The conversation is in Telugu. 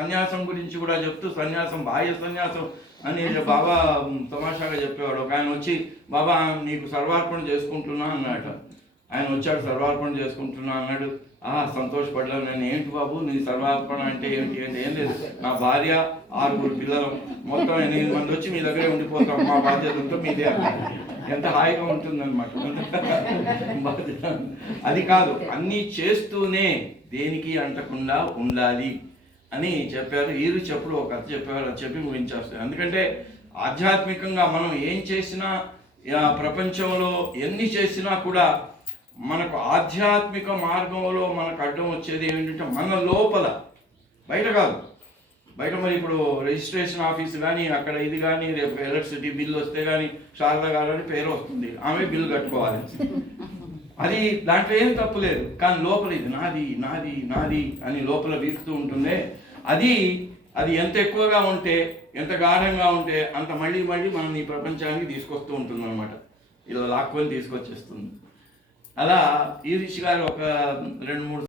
సన్యాసం గురించి కూడా చెప్తూ సన్యాసం బాహ్య సన్యాసం అని బాబా తమాషాగా చెప్పేవాడు. ఒక ఆయన వచ్చి, బాబా నీకు సర్వార్పణ చేసుకుంటున్నా అన్నాట. ఆయన వచ్చాడు, సర్వార్పణ చేసుకుంటున్నా అన్నాడు. సంతోషపడ్డాను నేను. ఏంటి బాబు నీ సర్వార్పణ అంటే ఏంటి అంటే, ఏం లేదు, నా భార్య 6 పిల్లలు మొత్తం 8 మంది వచ్చి మీ దగ్గరే ఉండిపోతాం, మా బాధ్యతతో మీదే అన్నారు. ఎంత హాయిగా ఉంటుందన్నమాట. అది కాదు, అన్నీ చేస్తూనే దేనికి అంటకుండా ఉండాలి అని చెప్పారు. వీరు చెప్పుడు ఒక కథ చెప్పేవారు, అది చెప్పి ముగించేస్తారు. ఎందుకంటే ఆధ్యాత్మికంగా మనం ఏం చేసినా, ప్రపంచంలో ఎన్ని చేసినా కూడా మనకు ఆధ్యాత్మిక మార్గంలో మనకు అడ్డం వచ్చేది ఏంటంటే మన లోపల, బయట కాదు. బయట మరి ఇప్పుడు రిజిస్ట్రేషన్ ఆఫీస్ కానీ, అక్కడ ఇది కానీ, రేపు ఎలక్ట్రిసిటీ బిల్లు వస్తే కానీ శారద గారు అని పేరు వస్తుంది, ఆమె బిల్లు కట్టుకోవాలి. అది దాంట్లో ఏం తప్పు లేదు. కానీ లోపల ఇది నాది నాది నాది అని లోపల వీరుతూ ఉంటుందే, అది ఎంత ఎక్కువగా ఉంటే, ఎంత గాఢంగా ఉంటే అంత మళ్ళీ మనం ఈ ప్రపంచానికి తీసుకొస్తూ ఉంటుంది అనమాట. ఇలా లాక్కొని తీసుకొచ్చేస్తుంది. అలా ఈ ఋషి గారు ఒక 2-3